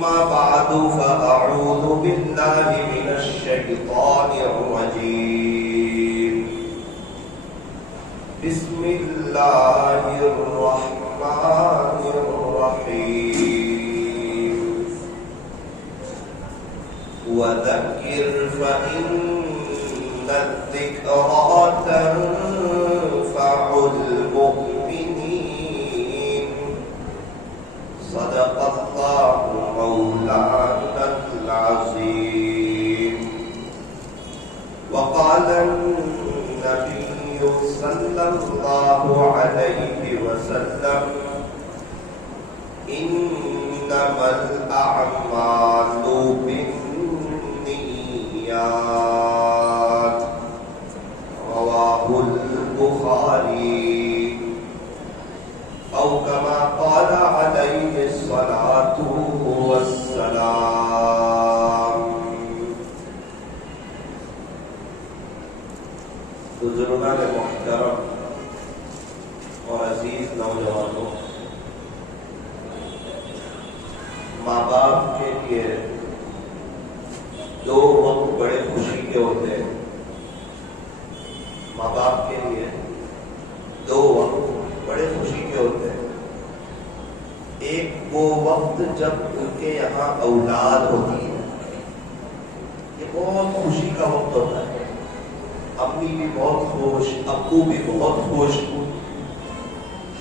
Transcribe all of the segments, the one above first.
أما بعد فأعوذ بالله من الشيطان الرجيم بسم الله الرحمن الرحيم وذكر فإن الذكرى تنفع المؤمنين صدق الله مولانا العظيم وقال النبي صلى الله عليه وسلم إنما الأعمال بالنيات رواه البخاري أو كما قال عليه الصلاة والسلام. بزرگان محترم اور عزیز نوجوانوں، ماں باپ کے لیے دو وقت بڑے خوشی کے ہوتے ہیں. ماں باپ کے لیے دو وقت بڑے خوشی کے ہوتے ہیں. ایک وہ وقت جب ان کے یہاں اولاد ہوتی ہے، یہ بہت خوشی کا وقت ہوتا ہے. امی بھی بہت خوش، ابو بھی بہت خوش.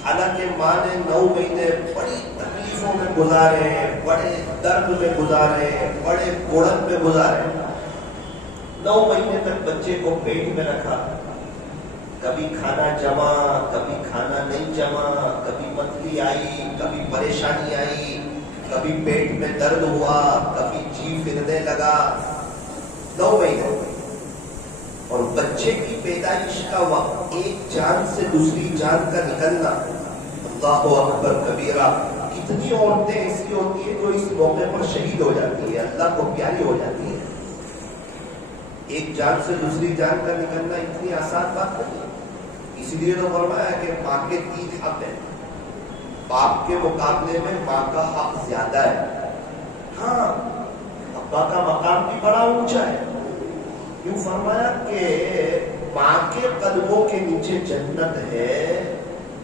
حالانکہ ماں نے 9 مہینے بڑی تکلیفوں میں گزارے، بڑے درد میں گزارے، بڑے کوڑن میں گزارے. 9 مہینے تک بچے کو پیٹ میں رکھا، کبھی کھانا جمع، کبھی کھانا نہیں جمع، کبھی متلی آئی، کبھی پریشانی آئی، کبھی پیٹ میں درد ہوا، کبھی جی پھرنے لگا. 9 مہینے اور بچے کی پیدائش کا وقت، ایک جان سے دوسری جان کا نکلنا، اللہ اکبر کبیرہ. کتنی عورتیں ایسی ہوتی ہیں جو اس موقع پر شہید ہو جاتی ہے، اللہ کو پیاری ہو جاتی ہے. ایک جان سے دوسری جان کا نکلنا اتنی آسان بات نہیں ہے. اسی لیے تو فرمایا کہ ماں کے 3 حق ہیں. باپ کے مقابلے میں ماں کا حق زیادہ ہے. ہاں، ابا کا مقام بھی بڑا اونچا ہے. یوں فرمایا کہ ماں کے قدموں کے نیچے جنت ہے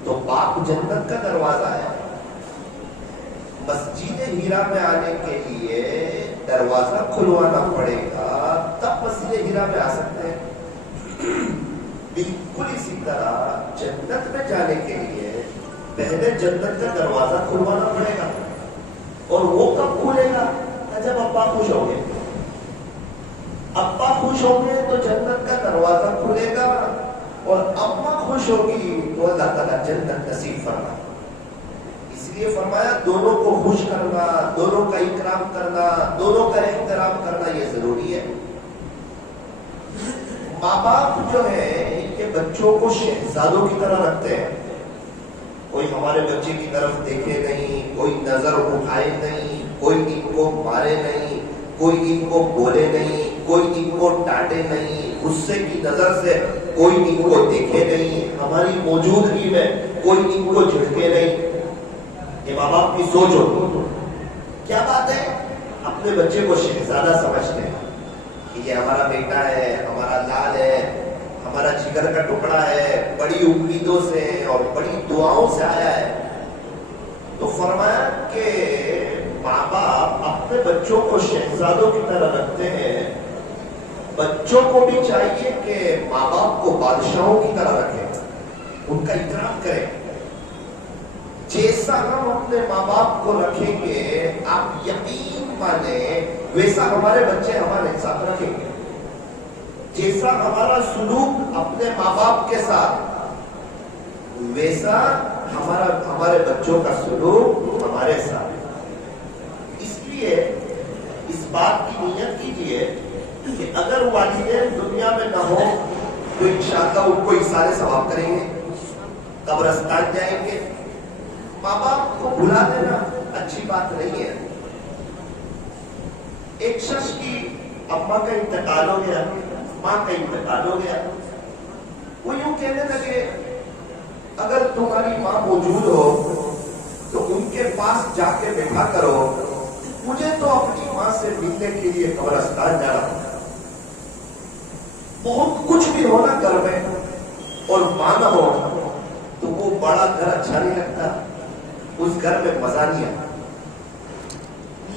تو باپ جنت کا دروازہ ہے. مسجد ہیرا میں آنے کے لیے دروازہ کھلوانا پڑے گا، تب مسجد ہیرا میں آ سکتے ہیں. بالکل اسی طرح جنت میں جانے کے لیے پہلے جنت کا دروازہ کھلوانا پڑے گا. اور وہ کب کھلے گا؟ جب ابا خوش ہوں گے. ابا خوش ہوں گے تو جنت کا دروازہ کھلے گا، اور اماں خوش ہوگی تو اللہ تعالیٰ جنت نصیب فرمائے. اس لیے فرمایا دونوں کو خوش کرنا، دونوں کا اکرام کرنا، دونوں کا احترام کرنا یہ ضروری ہے. ماں باپ جو ہے یہ بچوں کو شہزادوں کی طرح رکھتے ہیں. کوئی ہمارے بچے کی طرف دیکھے نہیں، کوئی نظر اٹھائے نہیں، کوئی ان کو مارے نہیں، کوئی ان کو بولے نہیں، کوئی ان کو ڈانٹے نہیں، غصے کی نظر سے کوئی ان کو دیکھے نہیں، ہماری موجودگی میں کوئی ان کو جھڑکے نہیں. یہ ماں باپ کی سوچ ہوتی. کیا بات ہے؟ اپنے بچے کو شہزادہ سمجھتے ہیں کہ یہ ہمارا بیٹا ہے، ہمارا لال ہے، ہمارا جگر کا ٹکڑا ہے، بڑی امیدوں سے اور بڑی دعاؤں سے آیا ہے. تو فرمایا کہ ماں باپ اپنے بچوں کو شہزادوں کی طرح رکھتے ہیں. بچوں کو بھی چاہیے کہ ماں باپ کو بادشاہوں کی طرح رکھیں، ان کا اکرام کریں. جیسا ہم اپنے ماں باپ کو رکھیں گے، آپ یقین مانیں ویسا ہمارے بچے ہمارے ساتھ رکھیں گے. جیسا ہمارا سلوک اپنے ماں باپ کے ساتھ، ویسا ہمارے بچوں کا سلوک ہمارے ساتھ. اس لیے اس بات کی نیت کیجیے کہ اگر والدین دنیا میں نہ ہو تو انشاءاللہ ان کو ایثار ثواب کریں گے، قبرستان جائیں گے. ماں باپ کو بھلا دینا اچھی بات نہیں ہے. ایک شخص کی ابا کا انتقال ہو گیا، ماں کا انتقال ہو گیا. وہ یوں کہنے لگے اگر تمہاری ماں موجود ہو تو ان کے پاس جا کے بیٹھا کرو، مجھے ملنے کے لیے قبرستان جا رہا ہوں. بہت کچھ بھی ہونا گھر میں اور ماں نہ ہو تو وہ بڑا گھر اچھا نہیں لگتا, اس گھر میں مزہ نہیں آتا.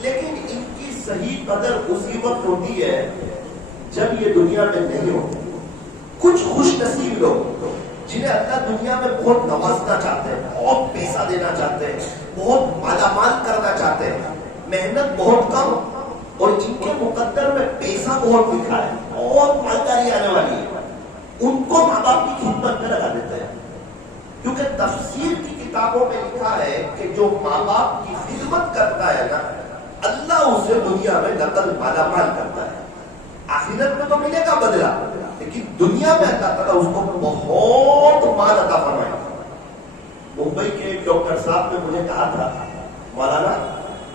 لیکن ان کی صحیح قدر اسی وقت ہوتی ہے جب یہ دنیا میں نہیں ہوتی. کچھ خوش نصیب لوگ جنہیں اللہ دنیا میں بہت نوازنا چاہتے ہیں, بہت پیسہ دینا چاہتے ہیں, بہت مالا مال کرنا چاہتے ہیں, محنت بہت کم اور جن کے مقدر میں پیسہ بہت لکھا ہے, بہت مالداری آنے والی ہے, ان کو ماں باپ کی خدمت میں لگا دیتے ہیں. کیونکہ تفسیر کی کتابوں میں لکھا ہے کہ جو ماں باپ کی خدمت کرتا ہے نا, اللہ اسے دنیا میں نقل مالا مال کرتا ہے. آخرت میں تو ملے گا بدلہ, لیکن دنیا میں اللہ تعالیٰ اس کو بہت مال عطا فرمائے. ممبئی کے ایک ڈاکٹر صاحب نے مجھے کہا تھا, مولانا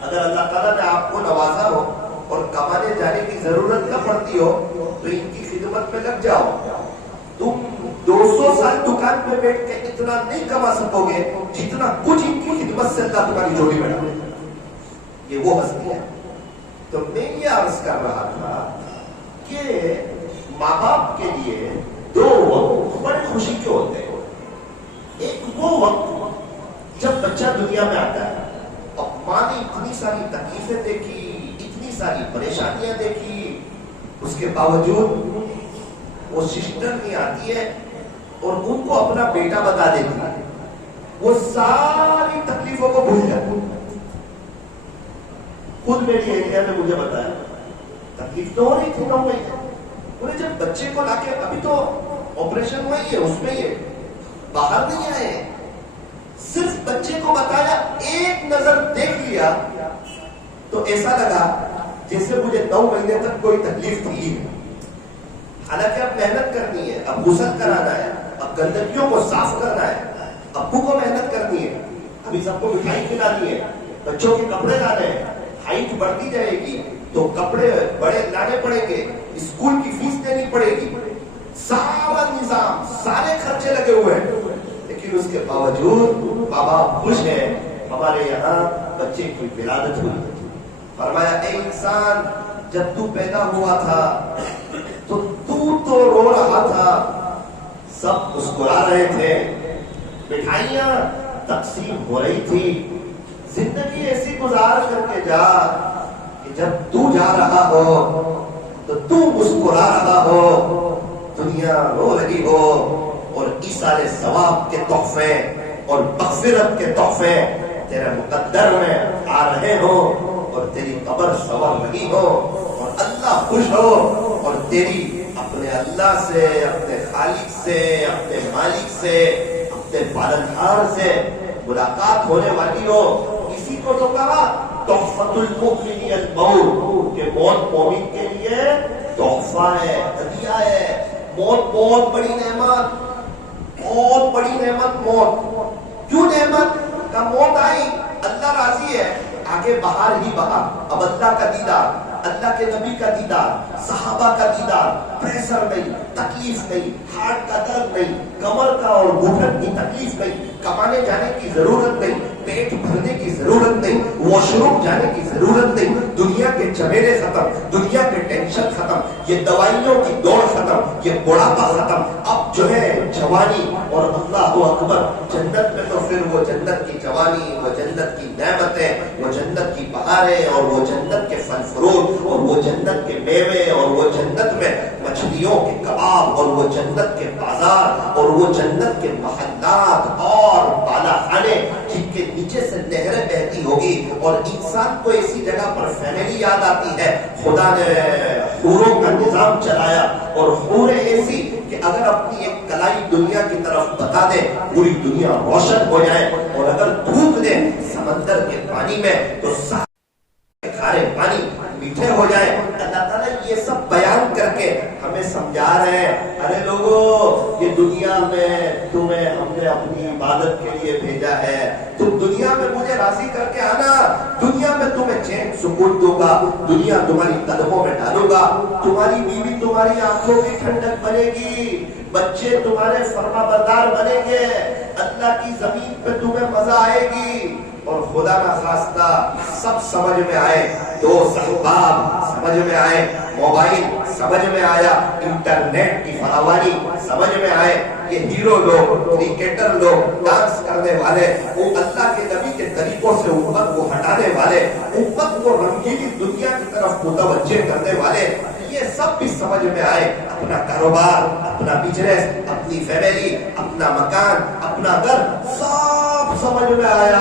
اگر اللہ تعالیٰ نے آپ کو نوازا ہو اور کمانے جانے کی ضرورت نہ پڑتی ہو تو ان کی خدمت میں لگ جاؤ. تم 200 سال دکان پہ بیٹھ کے اتنا نہیں کما سکو گے جتنا کچھ ان کی خدمت سے اللہ تمہاری جوڑی میں ڈالے. یہ وہ ہستی ہے. تو میں یہ عرض کر رہا تھا کہ ماں باپ کے لیے دو وقت بڑے خوشی کے ہوتے ہیں. ایک وہ وقت جب بچہ دنیا میں آتا ہے, اب ماں نے اتنی ساری تکلیفیں دیکھی, اتنی ساری پریشانیاں دیکھی, اس کے باوجود وہ سسٹر نہیں آتی ہے اور ان کو اپنا بیٹا بتا دیتی ہے, وہ ساری تکلیفوں کو بھول جاتی. خود میری ایریا نے مجھے بتایا تکلیف تو ہو رہی تھی 9 مہینے, انہیں جب بچے کو لا کے, ابھی تو آپریشن ہوا ہی ہے, اس میں یہ باہر نہیں آئے, صرف بچے کو بتایا, ایک نظر دیکھ لیا تو ایسا لگا جیسے مجھے 9 مہینے تک کوئی تکلیف تھی ہی. حالانکہ اب محنت کرنی ہے, اب غسل کرانا ہے, اب گندگیوں کو صاف کرنا ہے, ابو کو محنت کرنی ہے, ابھی سب کو مٹھائی کھلانی ہے, بچوں کے کپڑے لانے ہیں, ہائٹ بڑھتی جائے گی تو کپڑے بڑے لانے پڑیں گے, اسکول کی فیس دینی پڑے گی, سارا نظام, سارے خرچے لگے ہوئے ہیں. لیکن اس کے باوجود بابا خوش ہے. ہمارے یہاں بچے کی ولادت ہوئی, فرمایا اے انسان جب تو پیدا ہوا تھا تو رو رہا تھا, سب مسکرا رہے تھے, مٹھائیاں تقسیم ہو رہی تھی. زندگی ایسی گزار کر کے جا کہ جب تو جا رہا ہو تو تو مسکرا رہا ہو, دنیا رو رہی ہو, اور ایصال ثواب کے تحفے اور مغفرت کے تحفے تیرے مقدر میں آ رہے ہو, اور تیری قبر سنور رہی ہو, اور اللہ خوش ہو, اور تیری اپنے اللہ سے, اپنے خالق سے, اپنے مالک سے, اپنے پالنہار سے ملاقات ہونے والی ہو. اسی کو تو کہا تحفۃ المؤمن الموت, کہ موت مومن کے لیے تحفہ ہے, ہدیہ ہے. موت بہت بڑی نعمت, بہت بڑی نعمت موت. کیوں نعمت کا موت آئی؟ اللہ راضی ہے, آگے بہار ہی بہار. اب اللہ کا دیدار, اللہ کے نبی کا دیدار, صحابہ کا دیدار, پریشر نہیں, تکلیف نہیں, ہارٹ کا درد نہیں, کمر کا اور گھٹن کی تکلیف نہیں, کمانے جانے کی ضرورت نہیں, پیٹ بھرنے کی ضرورت نہیں, واش روم جانے کی ضرورت نہیں. دنیا کے جھمیلے ختم, دنیا کے ٹینشن ختم, یہ دوائیوں کی دوڑ ختم, یہ بڑھاپا ختم. اب جو ہے جوانی, اور اللہ اکبر, جنت میں تو پھر وہ جنت کی جوانی, وہ جنت کی نعمتیں, وہ جنت کی بہاریں, اور وہ جنت کے پھل فروٹ, اور وہ جنت کے میوے, اور وہ جنت میں مچھلیوں کے کباب, اور وہ جنت کے بازار, اور وہ جنت کے محلات اور بالا خانے جن کے نیچے سے نہریں بہتی ہوگی. اور انسان کو اسی جگہ پر فیملی یاد آتی ہے. خدا نے حوروں کا نظام چلایا, اور حوریں ایسی کہ اگر اپنی ایک کلائی دنیا کی طرف بتا دے پوری دنیا روشن ہو جائے, اور اگر تھوک دے سمندر کے پانی میں تو کھارے پانی میٹھے ہو جائے. اللہ تعالیٰ یہ سب بیان کر کے ہمیں سمجھا رہے ہیں, ارے لوگوں, یہ دنیا میں تمہیں ہم نے اپنی عبادت کے لیے بھیجا ہے, تم دنیا میں مجھے راضی کر کے آنا, دنیا میں تمہیں چین سکون دوں گا, دنیا تمہاری قدموں میں ڈالوں گا, تمہاری بیوی تمہاری آنکھوں کی ٹھنڈک بنے گی, بچے تمہارے فرما بردار بنیں گے, اللہ کی زمین پہ تمہیں مزہ آئے گی. اور خدا نہ خواستہ سب سمجھ میں آئے، دوست احباب سمجھ میں آئے، موبائل سمجھ میں آیا، انٹرنیٹ کی فراوانی سمجھ میں آئے، یہ ہیرو لوگ، کرکٹر لوگ، ڈانس کرنے والے، وہ اللہ کے نبی کے طریقوں سے امت کو ہٹانے والے، امت کو رنگینی دنیا کی طرف متوجہ کرنے والے، یہ سب بھی سمجھ میں آئے۔ اپنا کاروبار، اپنا بزنس، اپنی فیملی، اپنا مکان، اپنا گھر، سب سمجھ میں آیا۔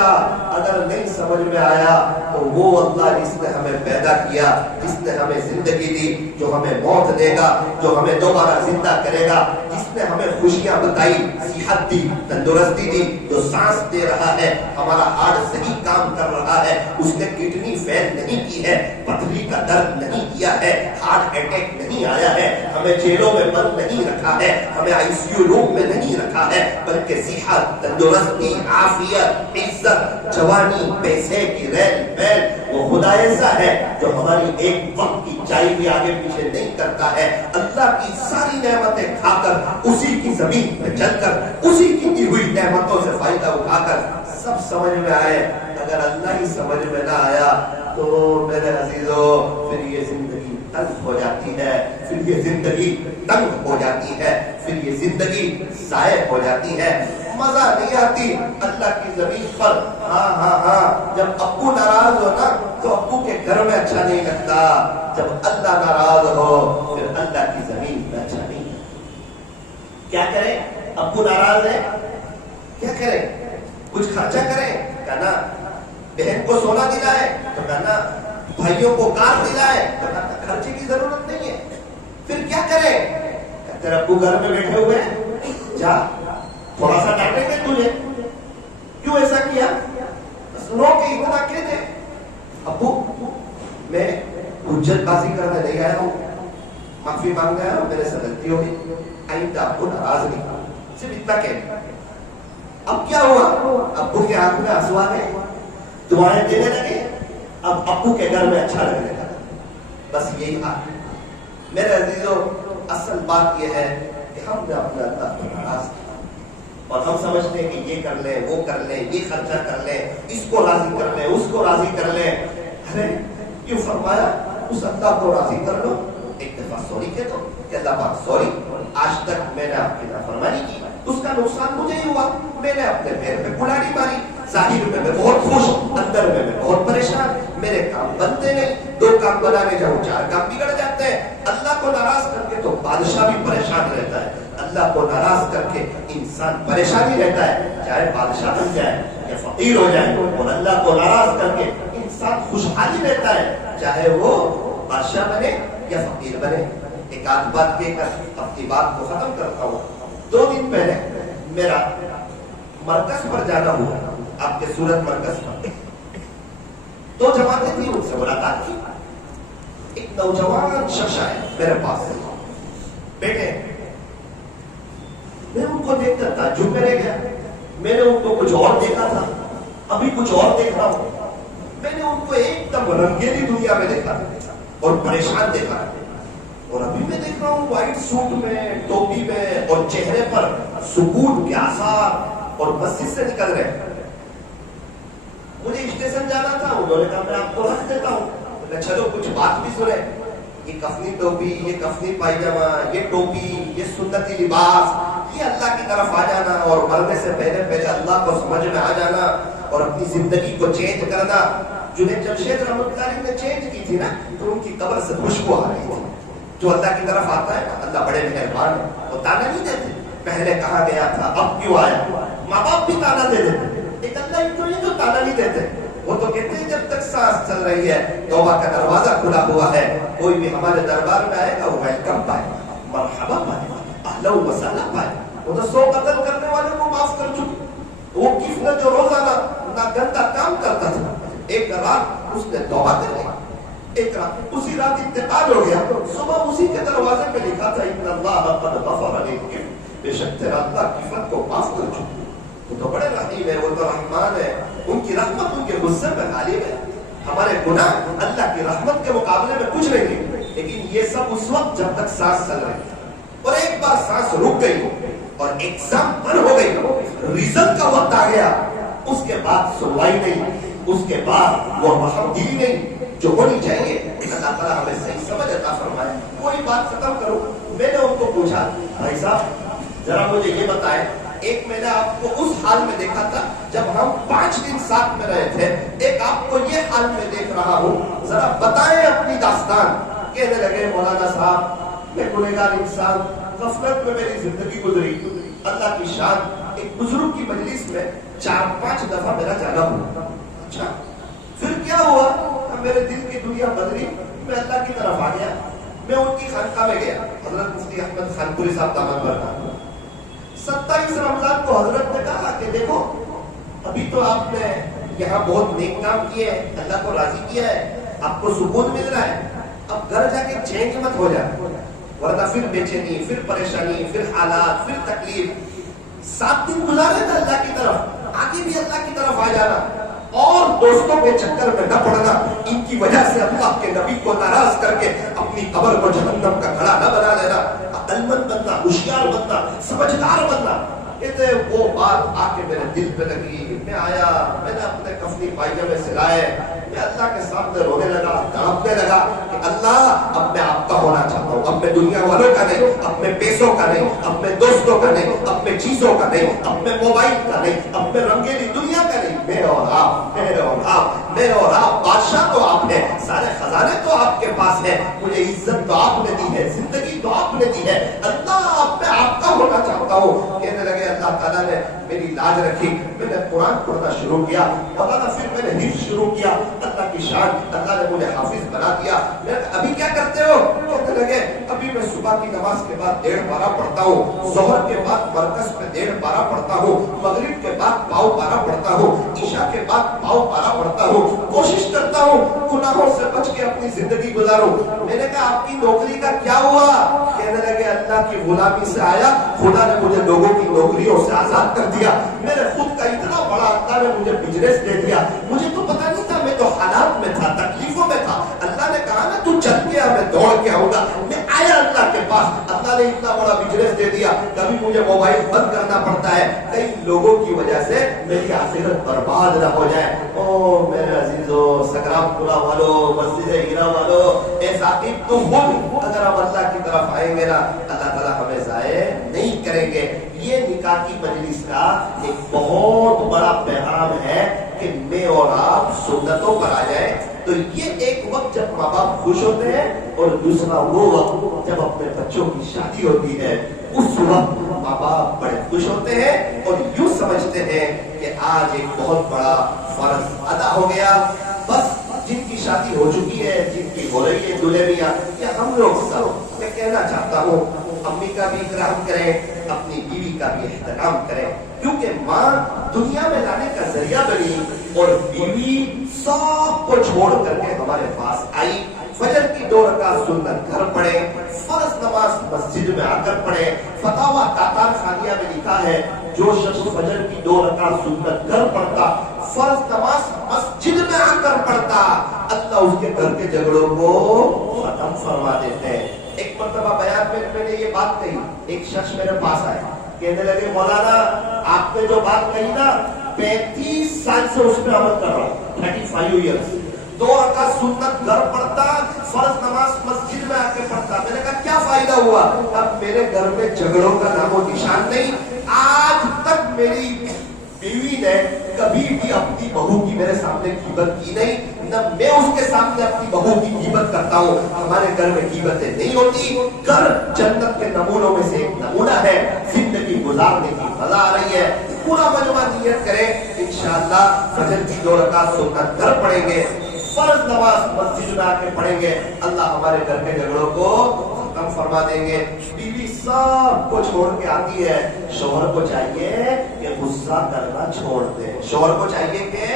اگر نہیں سمجھ میں آیا تو وہ اللہ جس نے ہمیں پیدا کیا، جس نے ہمیں زندگی دی، جو ہمیں موت دے گا، جو ہمیں دوبارہ زندہ کرے گا، جس نے ہمیں خوشیاں بتائی، صحت دی، تندرستی دی، جو سانس دے رہا ہے، ہمارا ہارٹ صحیح کام کر رہا ہے، اس نے کڈنی فیل نہیں کی ہے، پتھری کا درد نہیں کیا ہے، ہارٹ اٹیک نہیں آیا ہے، ہمیں جیلوں میں بند نہیں رکھا ہے، ہمیں آئی سی یو روم میں نہیں رکھا ہے، بلکہ صحت، تندرستی، عافیت، عزت، جوانی، پیسے کی ریل بیل، وہ خدا ایسا ہے جو ہماری ایک وقت کی چائے بھی آگے پیچھے نہیں کرتا ہے۔ اللہ کی ساری نعمتیں کھا کر، اسی کی زمین پہ چل کر، اسی کی دی ہوئی نعمتوں سے فائدہ اٹھا کر سب سمجھ میں آئے۔ اگر اللہ ہی سمجھ میں نہ آیا تو میرے عزیزو پھر یہ زندگی تلخ ہو جاتی ہے، پھر یہ زندگی تنگ ہو جاتی ہے، پھر یہ زندگی ضائع ہو جاتی ہے، مزہ نہیں آتی اللہ کی زمین پر۔ ہاں جب ابو ناراض ہو نا تو ابو کے گھر میں اچھا نہیں لگتا، جب اللہ ناراض ہو پھر اللہ کی زمین میں اچھا نہیں لگتا۔ کیا کریں؟ ابو ناراض ہے، کیا کریں؟ کچھ خرچہ کریں، کہنا بہن کو سونا دلائے تو کہنا بھائیوں کو کار دلائے تو کہنا خرچے کی ضرورت نہیں ہے۔ پھر کیا کریں؟ کہتے ابو گھر میں بیٹھے ہوئے ہیں، جا تھوڑا سا ڈانٹیں گے تجھے، کیوں ایسا کیا؟ بس رو کے اتنا کہہ دے، ابو میں حجت بازی کرنے نہیں آیا ہوں، معافی مانگ گیا ہوں، میرے سے غلطی ہوگی، آئندہ آپ کو ناراض نہیں کروں، صرف اتنا کہہ۔ اب کیا ہوا؟ ابو کے آنکھ میں آنسو آ گئے، دعائیں دینے لگے، اب ابو کے گھر میں اچھا لگنے لگا۔ بس یہی حال ہے میرے عزیزو۔ اصل بات یہ ہے کہ ہم نے اپنا اللہ کو ناراض کیا اور ہم سمجھتے ہیں کہ یہ کر لیں، وہ کر لیں، یہ خرچہ کر لیں، اس کو راضی کر لیں، اس کو راضی کر لیں۔ ارے کیوں فرمایا اس اللہ کو راضی کر لو، ایک دفعہ سوری کہہ دو کہ اللہ پاک سوری، آج تک میں نے آپ کی نافرمانی کی، اس کا نقصان مجھے ہی ہوا، میں نے اپنے پیر پہ کلاڑی ماری، ظاہر میں بہت خوش، اندر میں بہت پریشان، میرے کام بنتے نہیں، 2 کام بنانے جاؤں 4 کام بگڑ جاتے ہیں۔ اللہ کو ناراض کر کے تو بادشاہ بھی پریشان رہتا ہے، اللہ کو ناراض کر کے انسان پریشان ہی رہتا ہے، چاہے بادشاہ بن جائے یا فقیر ہو جائے، اور اللہ کو ناراض کر کے انسان خوشحالی رہتا ہے، چاہے وہ بادشاہ بنے یا فقیر بنے۔ ایک آدھ بات کہہ کر اپنی بات کو ختم کرتا ہوں۔ 2 دن پہلے میرا مرکز پر جانا ہوا، آپ کے سورت مرکز پر 2 جماعتیں تھیں، ان سے ملاقات کی۔ ایک نوجوان شخص آئے میرے پاس، بیٹے میں ان کو دیکھ کر تعجب میں رہ گیا، میں نے ان کو کچھ اور دیکھا تھا، ابھی کچھ اور دیکھ رہا ہوں۔ میں نے ان کو ایک دم رنگینی دنیا میں دیکھا اور پریشان دیکھا، اور ابھی میں دیکھ رہا ہوں وائٹ سوٹ میں، ٹوپی میں، اور چہرے پر سکون کے آثار، اور مسجد سے نکل رہے ہیں۔ مجھے اسٹیشن جانا تھا، انہوں نے کہا میں آپ کو رکھ دیتا ہوں، چلو کچھ بات بھی سنیں۔ یہ کفنی ٹوپی، یہ کفنی پائجامہ، یہ ٹوپی، یہ سنتی لباس، یہ اللہ کی طرف آ جانا اور مرنے سے پہلے پہلے اللہ کو سمجھ میں آ جانا اور اپنی زندگی کو چینج کرنا۔ جنید جمشید رحمۃ اللہ علیہ نے چینج کی تھی نا، تو ان کی قبر سے خوشبو آ رہی تھی۔ جو اللہ کی طرف آتا ہے نا، اللہ بڑے مہربان ہے، وہ تانا نہیں دیتے، پہلے کہا گیا تھا اب کیوں آیا۔ ماں باپ بھی تانا دے دیتے، ایک اللہ ہی تو نہیں جو تانا نہیں دیتے، وہ تو کہتے ہیں جب تک سانس چل رہی ہے توبہ کا دروازہ کھلا ہوا ہے، کوئی بھی ہمارے دربار میں آئے گا وہ ویلکم پائے، مرحبا پائے، اہلا و سہلا پائے۔ وہ تو 100 قتل کرنے والے کو معاف کر چکے۔ وہ کس نے جو روزانہ نہ گندا کام کرتا تھا، ایک رات اس نے توبہ کر لی، ایک رات اسی رات انتقال ہو گیا، صبح اسی کے دروازے پہ لکھا تھا ان اللہ قد غفر علیکم، بے شک تیرا اللہ کفر کو معاف کر چکے۔ وہ تو بڑے رحیم ہے، وہ تو رحمان ہے، ان کی رحمت ان کے غصے میں غالب ہے۔ ہمارے گناہ اللہ کی رحمت کے مقابلے میں کچھ نہیں، لیکن یہ سب اس وقت جب تک سانس چل رہی ہے، اور ایک بار سانس رک گئی اور ایگزام بند ہو گئی، ریزلٹ کا وقت آ گیا، اس کے بعد سنوائی نہیں، اس کے بعد وہ رحم دلی نہیں جو ہونی چاہیے۔ اللہ تعالیٰ ہمیں صحیح سمجھ عطا فرمائے۔ کوئی بات ختم کروں، میں نے ان کو پوچھا بھائی صاحب ذرا مجھے یہ بتائیں، ایک میں نے آپ کو اس حال میں دیکھا تھا جب ہم 5 دن ساتھ میں رہے تھے، ایک آپ کو یہ حال میں دیکھ رہا ہوں، ذرا بتائیں اپنی داستان۔ کہنے لگے مولانا صاحب میں گنہگار انسان، غفلت میں میری زندگی گزری، اللہ کی شان ایک بزرگ کی مجلس میں 4-5 دفعہ میرا جانا ہوا۔ اچھا پھر کیا ہوا؟ میرے دل کی دنیا بدلی، میں اللہ کی طرف آ گیا، میں ان کی خانقاہ میں گیا، حضرت مفتی احمد خان پوری صاحب دامت برکات۔ 27 رمضان کو حضرت نے کہا کہ دیکھو ابھی تو آپ نے یہاں بہت نیک کام کیے ہیں، اللہ کو راضی کیا ہے، آپ کو سکون مل رہا ہے، اب گھر جا کے چینج مت ہو جائے، ورنہ پھر بے چینی، پھر پریشانی، پھر حالات، پھر تکلیف۔ 7 دن گزارے تھے اللہ کی طرف، آگے بھی اللہ کی طرف آ جانا، اور دوستوں کے چکر میں نہ پڑنا، ان کی وجہ سے اللہ کے نبی کو ناراض کر کے اپنی قبر کو جہنم کا گھڑا نہ بنا لینا۔ عقل مند بننا، ہوشیار بننا، سمجھدار بننا۔ کہتے وہ بات آ کے میرے دل پہ لگی، میں آیا، میں نے اپنے کفنی پائجامے سلائے، میں اللہ کے سامنے رونے لگا، تڑپنے لگا کہ اللہ اب میں آپ کا ہونا چاہتا ہوں، اب میں دنیا والوں کا نہیں، اب میں پیسوں کا نہیں، اب میں دوستوں کا نہیں، اب میں چیزوں کا نہیں، اب میں موبائل کا نہیں، اب میں رنگیلی دنیا کا نہیں، میں اور آپ، میں اور آپ، میں اور آپ، بادشاہ تو آپ ہیں، سارے خزانے تو آپ کے پاس ہیں، مجھے عزت تو آپ نے دی ہے، زندگی تو آپ نے دی ہے، اللہ اب میں آپ کا ہونا چاہتا ہوں۔ کہنے لگے اللہ تعالیٰ نے میری لاج رکھی، میں نے قرآن پڑھنا شروع کیا، مولانا پھر میں نے حفظ شروع کیا، اللہ کی شان، اللہ نے مجھے حافظ بنا دیا۔ میں ابھی کیا کرتے ہو؟ کہنے لگے ابھی میں صبح کی نماز کے بعد 1.5 پارہ پڑھتا ہوں، ظہر کے بعد مرکز میں 1.5 پارہ پڑھتا ہوں، مغرب کے بعد 1 پارہ پڑھتا ہوں، عشاء کے بعد 1 پارہ پڑھتا ہوں، کوشش کرتا ہوں گناہوں سے بچ کے اپنی زندگی گزاروں۔ میں نے کہا آپ کی نوکری کا کیا ہوا؟ کہنے لگے اللہ کی غلامی سے آیا، خدا نے مجھے لوگوں کی نوکریوں سے آزاد کر دیا، میرے خود کا اتنا بڑا اللہ نے مجھے بزنس دے دیا، مجھے تو پتا نہیں تھا، میں تو حالات میں تھا، تکلیفوں میں تھا، اللہ نے کہا نا تو چل کے میں دوڑ کے آؤں گا، میں آیا اللہ کے پاس، اللہ نے اتنا بڑا بزنس دے دیا، کبھی مجھے موبائل بند کرنا پڑتا ہے، کئی لوگوں کی وجہ سے میری آخرت برباد نہ ہو جائے۔ او میرے عزیزو، سگرام پورا والو، مسجد ہیرا والو، اے ثاقب تو خود اگر ہم اللہ کی طرف آئیں گے نا، اللہ تعالیٰ ہمیں ضائع نہیں کریں گے۔ یہ نکاح کی مجلس کا ایک بہت بڑا پیغام ہے کہ میں اور آپ سنتوں پر آ جائیں۔ تو یہ ایک وقت جب ماں باپ خوش ہوتے ہیں، اور دوسرا وہ وقت جب اپنے بچوں کی شادی ہوتی ہے، اس وقت ماں باپ بڑے خوش ہوتے ہیں اور یوں سمجھتے ہیں کہ آج ایک بہت بڑا فرض ادا ہو گیا۔ بس جن کی شادی ہو چکی ہے، جن کی ہو رہی ہے دلہے میاں، یا ہم لوگ سب، میں کہنا چاہتا ہوں امی کا بھی اکرام کریں، اپنی بیوی کا بھی احترام کریں، کیونکہ ماں دنیا میں لانے کا ذریعہ بنی اور بیوی سب کو چھوڑ کر کے ہمارے پاس آئی۔ فجر کی 2 رکعت سنت گھر پڑھے، فرض نماز مسجد میں آ کر پڑھے۔ فتاوی تاتار خانیہ میں لکھا ہے جو شخص فجر کی 2 رکعت سنت گھر پڑھتا، فرض نماز مسجد میں آ کر پڑھتا، اللہ اس کے گھر کے جھگڑوں کو ختم فرما دیتے ہیں۔ ایک مرتبہ بیان میں نے یہ بات کہی، ایک شخص میرے پاس آئے، کہنے لگے مولانا آپ نے جو بات کہی نا 35 سال سے اس میں عمل کر رہا ہوں، 35 ایئرس، 2 رکعت سنت گھر پڑھتا، فرض نماز مسجد میں آ کے پڑھتا۔ میں نے کہا کیا فائدہ ہوا؟ اب میرے گھر میں جھگڑوں کا نام و نشان نہیں، آج تک میری بیوی نے کبھی بھی اپنی بہو کی میرے سامنے غیبت کی نہیں، نہ میں اس کے سامنے اپنی بہو کی غیبت کرتا ہوں۔ ہمارے گھر میں غیبتیں نہیں ہوتی، گھر جنت کے نمونوں میں سے ایک نمونہ ہے، زندگی گزارنے کی مزہ آ رہی ہے۔ پورا مجمع نیت کریں، انشاءاللہ فجر کی 2 رکعت سنت گھر پڑھیں گے، فرض نماز مسجد میں آ کے پڑھیں گے، اللہ ہمارے گھر کے جھگڑوں کو ختم فرما دیں گے۔ بیوی سب کو چھوڑ کے آتی ہے، شوہر کو چاہیے کہ غصہ کرنا چھوڑ دے، شوہر کو چاہیے کہ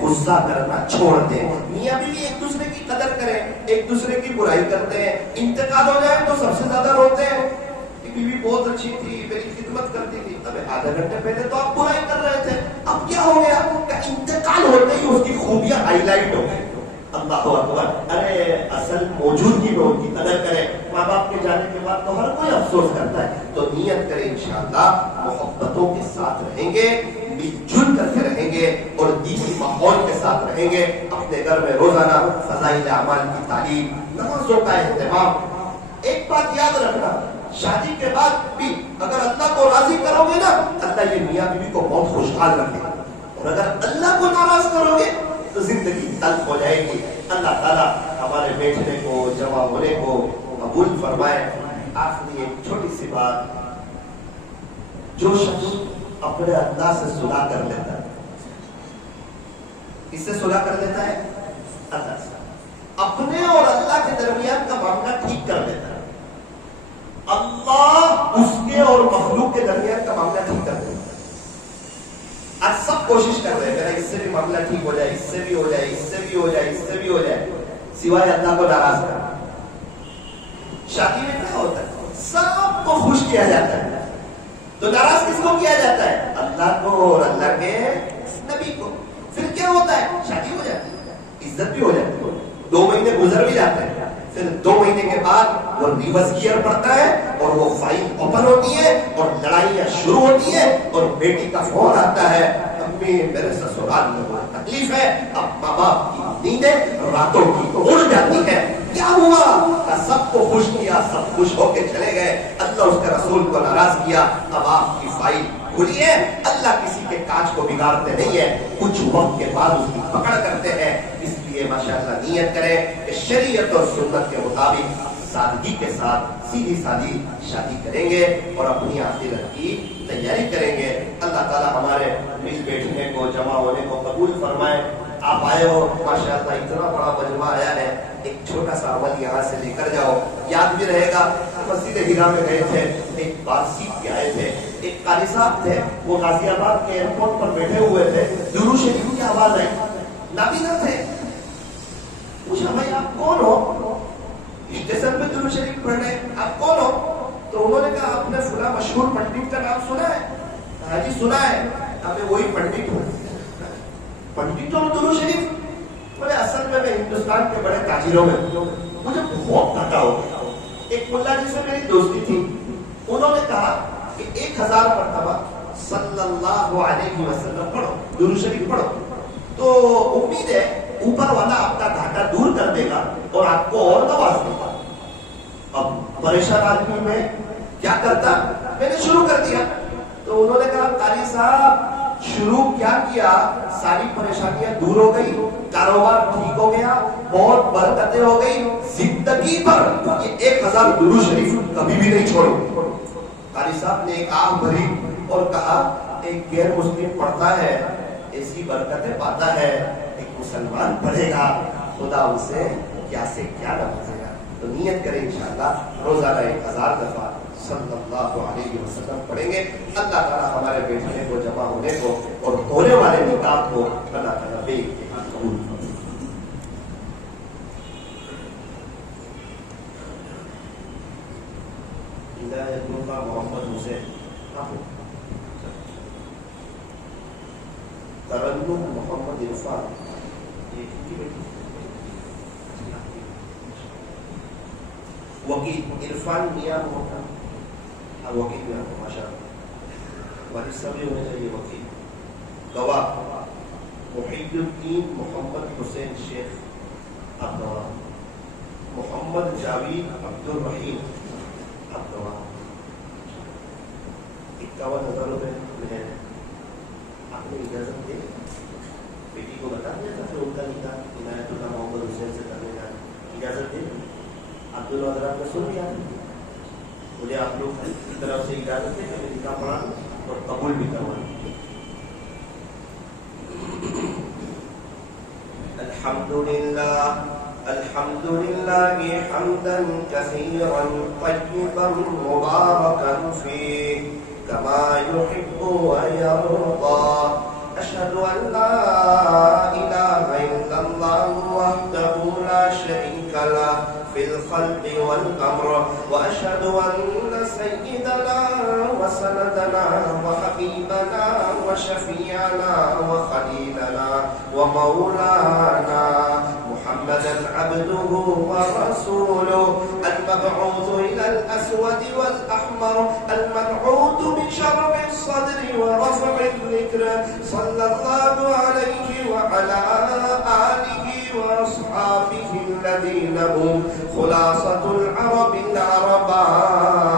غصہ کرنا چھوڑ دے۔ میاں بیوی ایک دوسرے کی قدر کریں، ایک دوسرے کی برائی کرتے ہیں، انتقال ہو جائے تو سب سے زیادہ روتے ہیں۔ بیوی بہت اچھی تھی، میری خدمت کرتی تھی، اب آدھا گھنٹے پہلے تو آپ برائی کر رہے تھے، اب کیا ہو گیا؟ کہ انتقال ہوتے ہی اس کی خوبیاں ہائی لائٹ ہو گئی۔ اللہ اکبر، ارے اصل موجودگی میں ان کی قدر کریں۔ ماں باپ کے جانے کے بعد تو ہر کوئی افسوس کرتا ہے، تو نیت کریں انشاءاللہ محبتوں کے ساتھ رہیں گے، مل جل کر کے رہیں گے، ساتھ رہیں گے. اپنے گھر میں روزانہ فضائل اعمال کی تعلیم, نمازوں کا اہتمام. ایک بات یاد رکھنا, شادی کے بعد بھی اگر اللہ کو راضی کرو گے نا, اللہ یہ میاں بیوی کو بہت خوشحال رکھے گا. اور اگر اللہ کو ناراض کرو گے تو زندگی تلخ ہو جائے گی. اللہ تعالیٰ ہمارے بیٹھنے کو, جمع ہونے کو قبول فرمائے. آخری ایک چھوٹی سی بات, جو شخص اپنے اللہ سے صلح کر لیتا ہے, کس سے صلح کر لیتا ہے؟ اللہ سے. اپنے اور اللہ کے درمیان کا معاملہ ٹھیک کر دیتا ہے. اللہ اس کے اور مخلوق کے درمیان کا معاملہ ٹھیک کر دیتا ہے. آج سب کوشش کر رہے ہیں میرا اس سے بھی معاملہ ٹھیک ہو جائے, اس سے بھی ہو جائے, اس سے بھی ہو جائے, اس سے بھی ہو جائے, سوائے اللہ کو ناراض کرنا. شادی میں کیا ہوتا ہے؟ سب کو خوش کیا جاتا ہے, تو ناراض کس کو کیا جاتا ہے؟ اللہ کو اور اللہ کے نبی کو. پھر کیا ہوتا ہے؟ شادی ہو جاتی ہے, عزت بھی ہو جاتی ہے, 2 مہینے گزر بھی جاتے ہیں, پھر 2 مہینے کے بعد وہ ریورس گیئر پڑتا ہے اور وہ فائل اوپن ہوتی ہے اور لڑائیاں شروع ہوتی ہیں اور بیٹی کا فون آتا ہے, امی میرے سسرال میں بہت تکلیف ہے. اب ماں باپ کی نیندیں راتوں کی اڑ جاتی ہے. کیا ہوا؟ سب کو خوش کیا, سب خوش ہو کے چلے گئے, اللہ اس کے رسول کو ناراض کیا. اب آپ کی فائل کھلی ہے. اللہ کسی کے کاج کو بگاڑتے نہیں ہے, کچھ وقت کے بعد اس کی پکڑ کرتے ہیں. اس لیے ماشاءاللہ نیت کریں کہ شریعت اور سنت کے مطابق سادگی کے ساتھ سیدھی سادی شادی کریں گے اور اپنی آخرت کی تیاری کریں گے. اللہ تعالیٰ ہمارے مل بیٹھنے کو, جمع ہونے کو قبول فرمائے. آپ آئے ہو ماشاءاللہ, اتنا بڑا مجمع آیا ہے, ایک چھوٹا سا عمل یہاں سے لے کر جاؤ, یاد بھی رہے گا. مسجد ہیرا میں گئے تھے, ایک بات سیکھ کے آئے تھے. ایک قاری صاحب تھے, وہ غازی آباد کے ایئرپورٹ پر بیٹھے ہوئے تھے, درود شریف کی آواز آئی, نابینا تھے. پوچھا بھائی آپ کون ہو؟ اسٹیشن پہ درود شریف پڑھ رہے, آپ کون ہو؟ تو انہوں نے کہا آپ نے فلاں مشہور پنڈت کا نام سنا ہے؟ ہاں جی سنا ہے. ہمیں وہی پنڈت ہوں. پنڈتوں میں درود شریف؟ بولے اصل میں ہندوستان کے بڑے تاجروں میں مجھے بہت گھاٹا ہو گیا. ایک ملا جی سے میری دوستی تھی, انہوں نے کہا کہ 1000 مرتبہ صلی اللہ علیہ وسلم پڑھو, درود شریف پڑھو, تو امید ہے اوپر والا آپ کا گھاٹا دور کر دے گا اور آپ کو اور نواز دے گا. اب پریشان آدمی میں کیا کرتا, میں نے شروع کر دیا. تو انہوں نے کہا قاری صاحب شروع کیا کیا, ساری پریشانیاں دور ہو گئی, کاروبار ٹھیک ہو گیا, بہت برکتیں ہو گئی, زندگی پر یہ 1000 درود شریف کبھی بھی نہیں چھوڑو. قاری صاحب نے ایک آنکھ بھری اور کہا ایک غیر مسلم پڑھتا ہے ایسی برکتیں پاتا ہے, ایک مسلمان پڑھے گا خدا اسے کیا سے کیا نوازے گا. تو نیت کریں انشاءاللہ روزانہ 1000 دفعہ صلی اللہ علیہ وسلم پڑھیں گے. اللہ تعالیٰ ہمارے بیٹھنے کو, جمع ہونے کو اور ہونے والے نکاح کو اللہ تعالیٰ بے اتحاد قبول فرمائے. ہدایت اللہ محمد حسین, ترنم محمد عرفان, وکیل عرفان میاں محمد, وکیل میاں ماشاء اللہ, والد صاحب بھی ہونے چاہیے وکیل. گواہ محی الدین محمد حسین شیخ, آپ گواہ. محمد جاوید عبد الرحیم, آپ گواہ. 51,000 روپے میں آپ نے اجازت دے, بیٹی کو بتا دیا تھا پھر ان کا نکاح عنایت اللہ محمد حسین سے کرنے کا اجازت دے. عبد الحضرات نے سن لیا, مجھے آپ لوگ کی طرف سے اجازت ہے کہ میں نکاح پڑھا اور قبول بھی کروا. الحمدللہ الحمدللہ حمدا کثیرا طیبا مبارکا فیہ کما یحب ویرضی. اشہد ان لا الہ الا اللہ وحدہ لا شریک لہ في الخلق والأمر وأشهد أن سيدنا وسندنا وحبيبنا وشفيعنا وخليلنا ومولانا محمدا عبده ورسوله المبعوث إلى الأسود والأحمر المنعوت بشرع الصدر ورفع الذكر صلى الله عليه وعلى آله وأصحابه الذين هم خلاصة العرب العرباء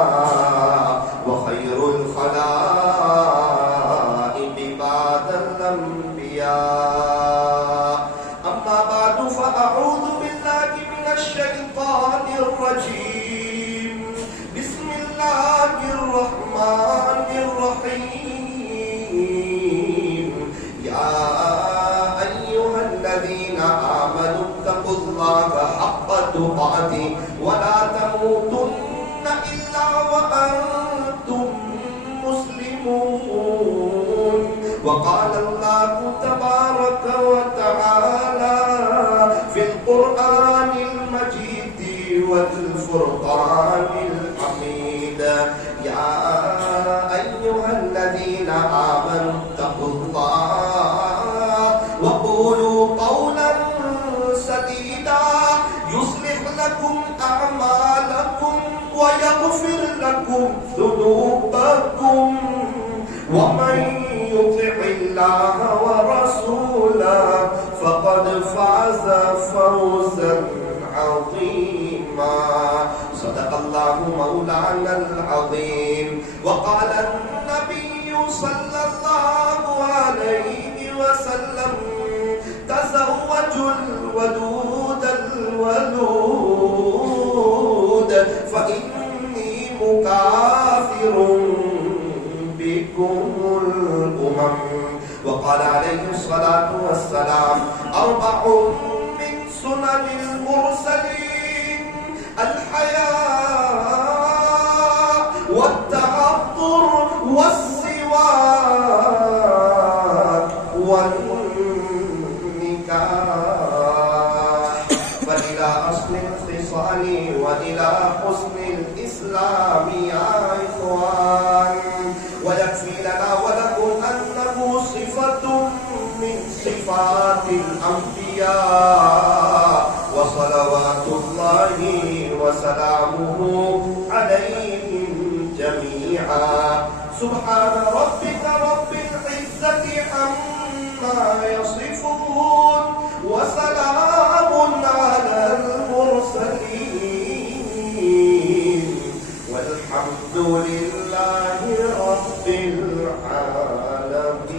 وخير الخلائق بعد الأنبياء. أما بعد فأعوذ بالله من الشيطان الرجيم. بسم الله الرحمن الرحيم. يا أيها الذين آمنوا اتقوا الله حق تقاته ولا تموتن إلا وأنتم مسلمون. وقال الله تبارك وتعالى في القرآن المجيد والفرقان الحميد. يا أيها الذين آمنوا اتقوا الله وقولوا قولا سديدا يصلح لكم أعمالكم ويغفر لكم ذنوبكم ومن يطع الله ورسوله فقد فاز فوزا عظيما. صدق الله مولانا العظيم. وقال النبي صلى الله عليه وسلم تزوجوا الودود الولود فإني مكافر بكم الأمم. وقال عليه الصلاة والسلام 4 من سنن المرسلين الحياء والتعطر والسواك والنكاح. فإلى أصل الخصال وإلى حسن الإسلام يا إخوان. ويكفي لنا ولكم أنه صفة من صفات الأنبياء وصلوات الله وسلامه عليهم جميعا. سبحان ربك رب العزة عما يصفون وسلام على المرسلين والحمد لله رب العالمين.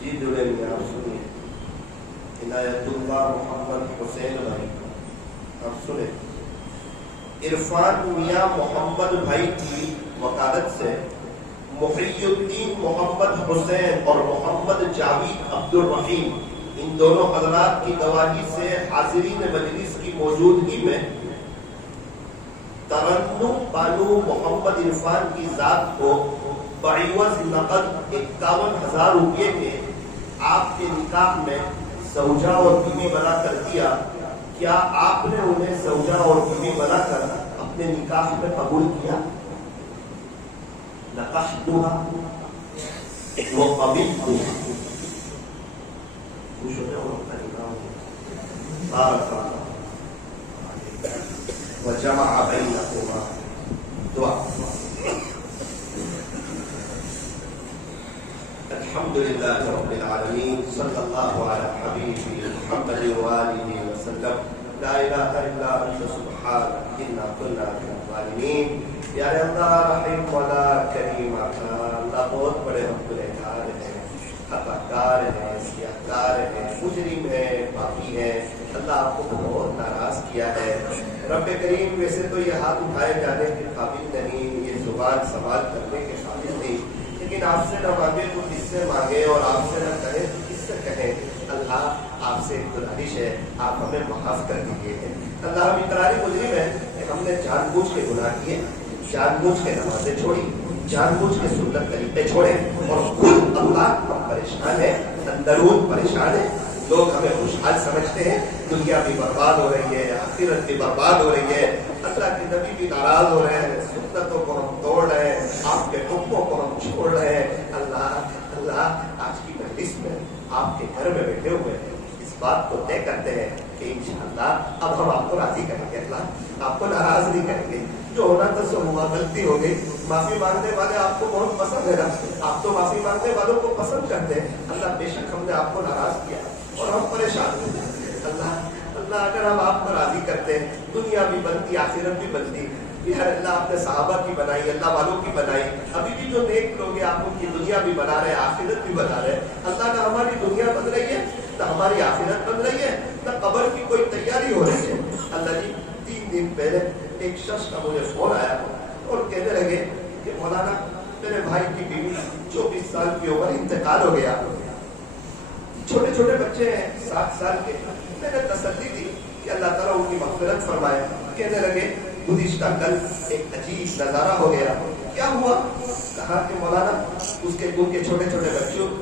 جی دلے میں آپ سنیے عنایت اللہ محمد حسین بھائی آپ سنیں. عرفان میاں محمد بھائی کی وکالت سے محی الدین محمد حسین اور محمد جاوید عبد الرحیم ان دونوں حضرات کی گواہی سے حاضرین مجلس کی موجودگی میں ترنم بانو محمد عرفان کی ذات کو بعوض نقد 51,000 روپے کے آپ کے نکاح میں زوجہ اور بیوی بنا کر دیا. کیا آپ نے انہیں زوجہ اور بیوی بنا کر اپنے نکاح میں قبول کیا؟ نکحتها وقبلتها. وجمع بينهما. دعا. الحمد لله رب العالمين صلى الله على حبيبه محمد وآله وسلم. لا إله إلا أنت سبحانك إنا كنا من الظالمين. یا اللہ رحیم والا کریم اللہ بہت بڑے ہم گنہگار ہیں، خطا کار ہیں، سیاہ کار ہیں، مجرم ہیں، پاپی ہیں. اللہ آپ کو بہت ناراض کیا ہے. رب کریم ویسے تو یہ ہاتھ اٹھائے جانے کے قابل نہیں، یہ زبان سوال کرنے کے قابل نہیں، لیکن آپ سے نہ مانگے تو کس سے مانگے اور آپ سے نہ کہیں تو کس سے کہیں. اللہ آپ سے ایک گزارش ہے، آپ ہمیں معاف کر دیجیے. اللہ ہم اقراری مجرم ہیں کہ ہم نے جان بوجھ کے گناہ کیے، جان بوجھ کے نمازیں چھوڑی، جان بوجھ کے سنت طریقے چھوڑے، اور خود اللہ ہم پریشان ہیں، اندرون پریشان ہیں. لوگ ہمیں خوشحال سمجھتے ہیں، دنیا بھی برباد ہو رہی ہے، آخرت بھی برباد ہو رہی ہے، اللہ کے نبی بھی ناراض ہو رہے ہیں، سنتوں کو ہم توڑ رہے ہیں، آپ کے حکموں کو ہم چھوڑ رہے ہیں. اللہ اللہ آج کی آپ کے گھر میں بیٹھے ہوئے ہیں، اس بات کو طے کرتے ہیں کہ انشاءاللہ اب ہم آپ کو راضی کریں گے، اللہ آپ کو ناراض نہیں کریں گے، جو ہونا تھا سو ہوا، غلطی ہو گئی، معافی مانگنے والے آپ کو بہت پسند ہے نا، آپ تو معافی مانگنے والوں کو پسند کرتے ہیں، اللہ بے شک ہم نے آپ کو ناراض کیا اور ہم پریشان ہوئے، اللہ اگر ہم آپ کو راضی کرتے ہیں دنیا بھی بنتی آخرت بھی بنتی، یار اللہ آپ نے صحابہ کی بنائی، اللہ والوں کی بنائی، ابھی بھی جو نیک لوگ ہیں آپ ان کی دنیا بھی بنا رہے ہیں آخرت بھی بنا رہے ہیں، اللہ نہ ہماری دنیا بن رہی ہے نہ ہماری آخرت بن رہی ہے نہ قبر کی کوئی تیاری ہو رہی ہے۔ اللہ جی 3 دن پہلے ایک شخص کا مجھے فون آیا اور کہنے لگے کہ مولانا میرے بھائی کی بیوی 24 سال کی عمر انتقال ہو گیا، چھوٹے چھوٹے بچے ہیں 7 سال کے، میں نے تسلی دی کہ اللہ تعالیٰ ان کی مغفرت فرمائے۔ کہنے لگے گزشتہ کل ایک عجیب نظارہ ہو گیا، کیا ہوا؟ کہا کہ مولانا ان کے چھوٹے چھوٹے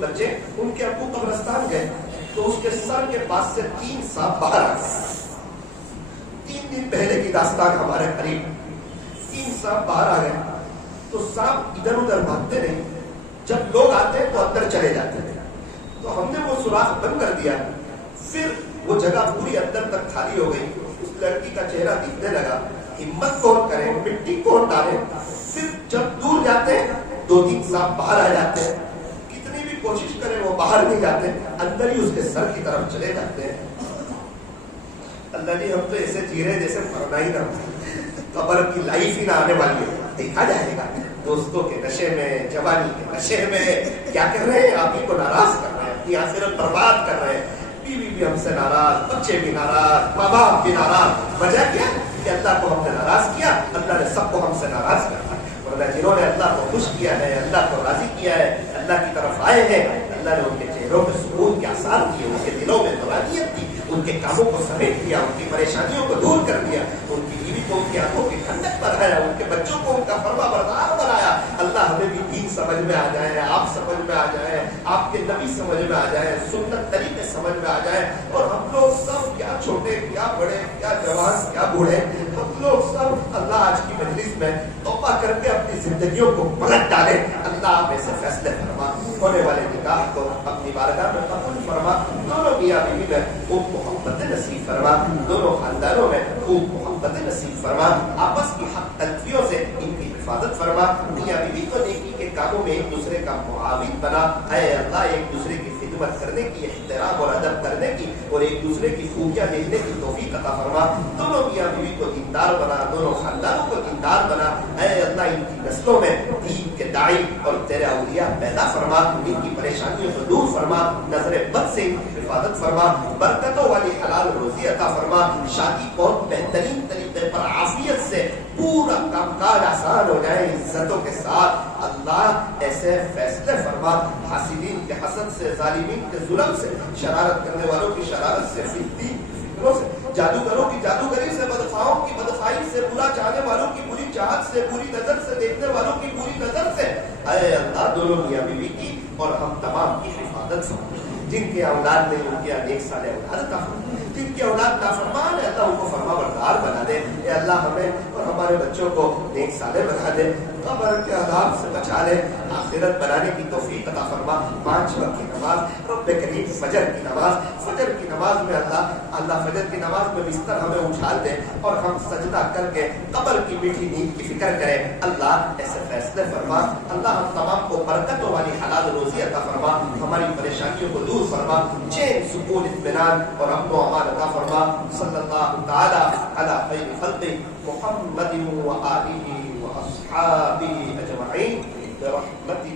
بچے ان کے ابو قبرستان گئے تو اس کے سر کے پاس سے 3 سانپ باہر آ گئے۔ 3 دن پہلے کی داستان ہمارے قریب، 3 سانپ باہر آ گئے تو سانپ ادھر ادھر بھاگتے نہیں، جب لوگ آتے ہیں تو اندر چلے جاتے ہیں، تو ہم نے وہ سوراخ بند کر دیا، پھر وہ جگہ پوری اندر تک خالی ہو گئی، اس لڑکی کا چہرہ دکھنے لگا، ہمت کون کرے، مٹی کون ڈالے، پھر جب دور جاتے 2-3 سانپ باہر آ جاتے ہیں، کتنی بھی کوشش کریں وہ باہر نہیں جاتے، اندر ہی اس کے سر کی طرف چلے جاتے ہیں۔ اللہ جی ہم تو ایسے جی رہے جیسے مرنا ہی نہ، قبر کی لائف ہی نہ آنے والی ہے، دیکھا جائے گا دوستوں کے نشے میں، جوانی کے نشے میں کیا کر رہے ہیں، آپ ہی کو ناراض کر رہے ہیں، اپنی آخرت برباد کر رہے ہیں، بیوی بھی ہم سے ناراض، بچے بھی ناراض، ماں باپ بھی ناراض، وجہ کیا کہ اللہ کو ہم نے ناراض کیا، اللہ نے سب کو ہم سے ناراض کر دیا، ورنہ جنہوں نے اللہ کو خوش کیا ہے، اللہ کو راضی کیا ہے، اللہ کی طرف آئے ہیں، اللہ نے ان کے چہروں پہ سکون کے آثار دیے، ان کے دلوں میں طمانینت دی، ان کے کاموں کو سمیٹ دیا، ان کی پریشانیوں کو دور کر دیا، ان کی بیوی کو ان کی آنکھوں کی ٹھنڈک بنایا، ان کے بچوں کو ان کا فرما بردار بنایا۔ اللہ ہمیں بھی دین سمجھ میں آ جائے، آپ سمجھ میں آ جائے، آپ کے نبی سمجھ میں آ جائے، سنت طریقے سمجھ میں آ جائے، اور ہم لوگ سب کیا چھوٹے کیا بڑے کیا جوان کیا بوڑھے، ہم لوگ سب اللہ آج کی مجلس میں توبہ کر کے اپنی زندگیوں کو پلٹ ڈالیں۔ اللہ آپ ایسے فیصلے فرما، ہونے والے نکاح کو اپنی بارگاہ میں قبول فرما، دونوں میاں بیوی میں خوب محبت نصیب فرما، دونوں خاندانوں میں خوب محبت نصیب فرما، آپس کی حق تلفیوں سے ان کی حفاظت فرما، میاں بیوی کو نیکی کے کاموں میں ایک دوسرے کا معاون بنا، اے اللہ ایک دوسرے کی خدمت کرنے کی، احترام اور ادب کرنے کی اور ایک دوسرے کی خوبیاں دیکھنے کی توفیق عطا فرما، دونوں میاں بیوی کو دیندار بنا، دونوں خاندانوں کو دیندار بنا، اے اللہ ان کی نسلوں میں دین کے داعی اور تیرے اولیاء پیدا فرما، ان کی پریشانیوں کو دور فرما، نظر بد سے ان کی حفاظت فرما، برکتوں والی حلال روزی عطا فرما، شادی بہت بہترین طریقے پر عافیت سے پورا کام کاج آسان ہو جائے عزتوں کے ساتھ، اللہ ایسے فیصلے فرما، حاسدین کے حسد سے، ظالمین کے ظلم سے، شرارت کرنے والوں کی شرارت سے، فکروں سے، جادوگروں کی جادوگری سے، بدخواہوں کی بدخواہی سے، برا چاہنے والوں کی بری چاہت سے، بری نظر سے دیکھنے والوں کی بری نظر سے، اے اللہ دونوں میاں بیوی کی اور ہم تمام کی حفاظت فرما، جن کے اولاد نہیں ان کے نیک صالح اولاد کا فرما، جن کی اولاد نافرمان ہے اللہ ان کو فرما بردار بنا دے، اے اللہ ہمیں اور ہمارے بچوں کو نیک صالح بنا دے، قبر کے عذاب سے بچا لے، آخرت بنانے کی توفیق عطا فرما، 5 وقت کی نماز، رب کریم فجر کی نماز، فجر کی نماز میں اللہ فجر کی نماز میں بستر ہمیں اٹھال دے اور ہم سجدہ کر کے قبر کی میٹھی نیند کی فکر کریں، اللہ ایسے فیصلے فرما، اللہ ہم تمام کو برکتوں والی حلال روزی عطا فرما، ہماری پریشانیوں کو دور فرما، چین سکون اطمینان اور امن و امان عطا فرما، صلی اللہ تعالی علی خیر خلق محمد و آلہ و اصحابہ اجمعین برحمتک